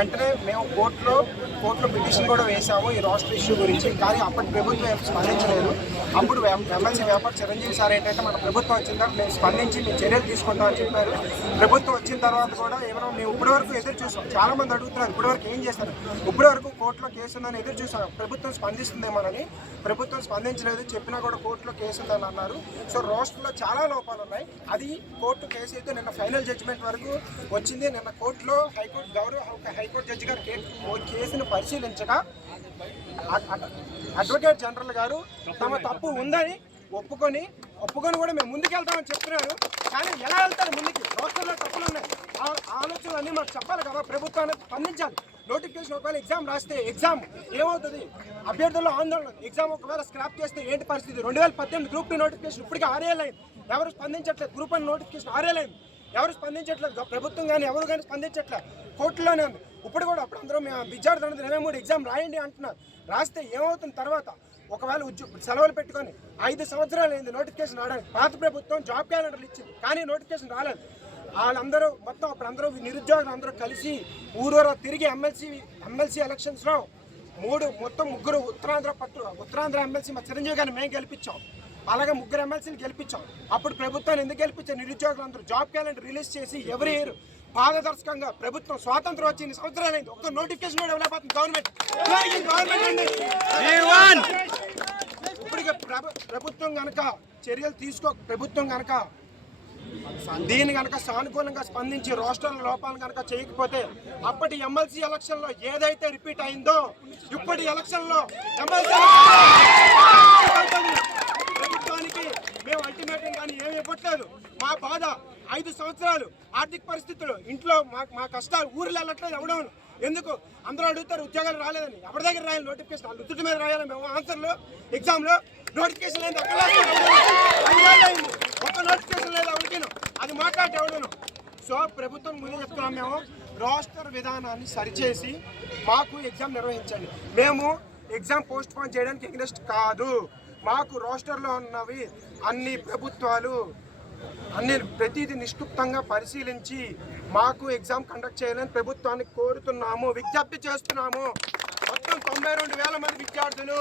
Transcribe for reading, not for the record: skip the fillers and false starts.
వెంటనే మేము కోర్టులో పిటిషన్ కూడా వేసాము ఈ రాష్ట్ర ఇష్యూ గురించి. కానీ అప్పటి ప్రభుత్వం స్పందించలేదు. అప్పుడు ఎమ్మెల్సీ వ్యాపార చిరంజీవి సార్ ఏంటంటే మన ప్రభుత్వం వచ్చిన తర్వాత మేము స్పందించి మేము చర్యలు తీసుకుంటామని చెప్పారు. ప్రభుత్వం వచ్చిన తర్వాత కూడా ఏమైనా మేము ఇప్పటి వరకు ఎదురు చూసాం. చాలా మంది అడుగుతున్నారు ఇప్పటి వరకు ఏం చేస్తారు, ఇప్పటి వరకు కోర్టులో కేసు ఉందని ఎదురు చూసాం. ప్రభుత్వం స్పందిస్తుందేమోనని. ప్రభుత్వం స్పందించలేదు. చెప్పినా కూడా కోర్టులో కేసు ఉందని అన్నారు. సో రాష్ట్రంలో చాలా లోపాలు ఉన్నాయి. అది కోర్టు కేసు అయితే నిన్న ఫైనల్ జడ్జిమెంట్ వరకు వచ్చింది. నిన్న కోర్టులో హైకోర్టు జడ్జి గారు కేసును పరిశీలించగా అడ్వకేట్ జనరల్ గారు తమ తప్పు ఉందని ఒప్పుకొని కూడా మేము ముందుకెళ్తామని చెప్తున్నారు. కానీ ఎలా వెళ్తారు ముందుకి? రాష్ట్రంలో తప్పులు ఉన్నాయి. ఆలోచనలు అన్నీ మాకు చెప్పాలి కదా. ప్రభుత్వాన్ని స్పందించాలి. నోటిఫికేషన్ ఒకవేళ ఎగ్జామ్ రాస్తే ఎగ్జామ్ ఏమవుతుంది? అభ్యర్థుల్లో ఆందోళన. ఎగ్జామ్ ఒకవేళ స్క్రాప్ చేస్తే ఏంటి పరిస్థితి? 2018 గ్రూప్ 2 నోటిఫికేషన్ ఇప్పటికీ 6 ఏళ్ళు అయింది. ఎవరు స్పందించట్లేదు. గ్రూప్ 1 నోటిఫికేషన్ 6 ఏళ్ళు అయింది. ఎవరు స్పందించట్లేదు. ప్రభుత్వం కానీ ఎవరు కానీ స్పందించట్లేదు. కోర్టులోనే ఉంది. ఇప్పుడు కూడా అప్పుడు అందరూ మేము విద్యార్థులు 23 ఎగ్జామ్ రాయండి అంటున్నారు. రాస్తే ఏమవుతుంది తర్వాత? ఒకవేళ సెలవులు పెట్టుకొని 5 సంవత్సరాలు అయింది నోటిఫికేషన్ రావడానికి. పాత ప్రభుత్వం జాబ్ క్యాలెండర్లు ఇచ్చింది కానీ నోటిఫికేషన్ రాలేదు. వాళ్ళందరూ మొత్తం అప్పుడు అందరూ నిరుద్యోగులు అందరూ కలిసి ఊరూరా తిరిగి ఎమ్మెల్సీ ఎలక్షన్స్లో ముగ్గురు ఉత్తరాంధ్ర ఎమ్మెల్సీ మా చిరంజీవి గారిని మేము గెలిపించాం. అలాగే 3 ఎమ్మెల్సీలు గెలిపించాం. అప్పుడు ప్రభుత్వాన్ని ఎందుకు గెలిపించారు? నిరుద్యోగులు అందరూ జాబ్ క్యాలెండర్ రిలీజ్ చేసి ఎవరి ఇయర్ పారదర్శకంగా ప్రభుత్వం స్వాతంత్రం వచ్చి 2 సంవత్సరాలైంది. ఒక్క నోటిఫికేషన్ కూడా ఇవ్వలేకపోతుంది గవర్నమెంట్. ఇప్పటికే ప్రభుత్వం కనుక చర్యలు ప్రభుత్వం కనుక దీన్ని కనుక సానుకూలంగా స్పందించి రాష్ట్రాల లోపాలను కనుక చేయకపోతే అప్పటి ఎమ్మెల్సీ ఎలక్షన్ లో ఏదైతే రిపీట్ అయిందో ఇప్పటి ఎలక్షన్ లో ప్రభుత్వానికి మేము అల్టిమేటం కానీ ఏమి ఇవ్వట్లేదు. మా బాధ 5 సంవత్సరాలు ఆర్థిక పరిస్థితులు, ఇంట్లో మా కష్టాలు, ఊర్లు వెళ్ళట్లేదు. ఎవడవు ఎందుకు అందరూ అడుగుతారు ఉద్యోగాలు రాలేదని. ఎవరి దగ్గర రాయాలి నోటిఫికేషన్? రుతుటి మీద రాయాలి మేము ఆన్సర్లు. ఎగ్జామ్లో నోటిఫికేషన్ లేదు. ఒక్క నోటిఫికేషన్ లేదు ఎవరికిను. అది మాట్లాడితే ఎవడను. సో ప్రభుత్వం ముందు చెప్తున్నాం, మేము రోస్టర్ విధానాన్ని సరిచేసి మాకు ఎగ్జామ్ నిర్వహించండి. మేము ఎగ్జామ్ పోస్ట్ పోన్ చేయడానికి ఇంట్రెస్ట్ కాదు. మాకు రోస్టర్లో ఉన్నవి అన్ని ప్రభుత్వాలు ప్రతిదీ నిష్కృప్తంగా పరిశీలించి మాకు ఎగ్జామ్ కండక్ట్ చేయాలని ప్రభుత్వాన్ని కోరుతున్నాము, విజ్ఞప్తి చేస్తున్నాము. మొత్తం 92,000 మంది విద్యార్థులు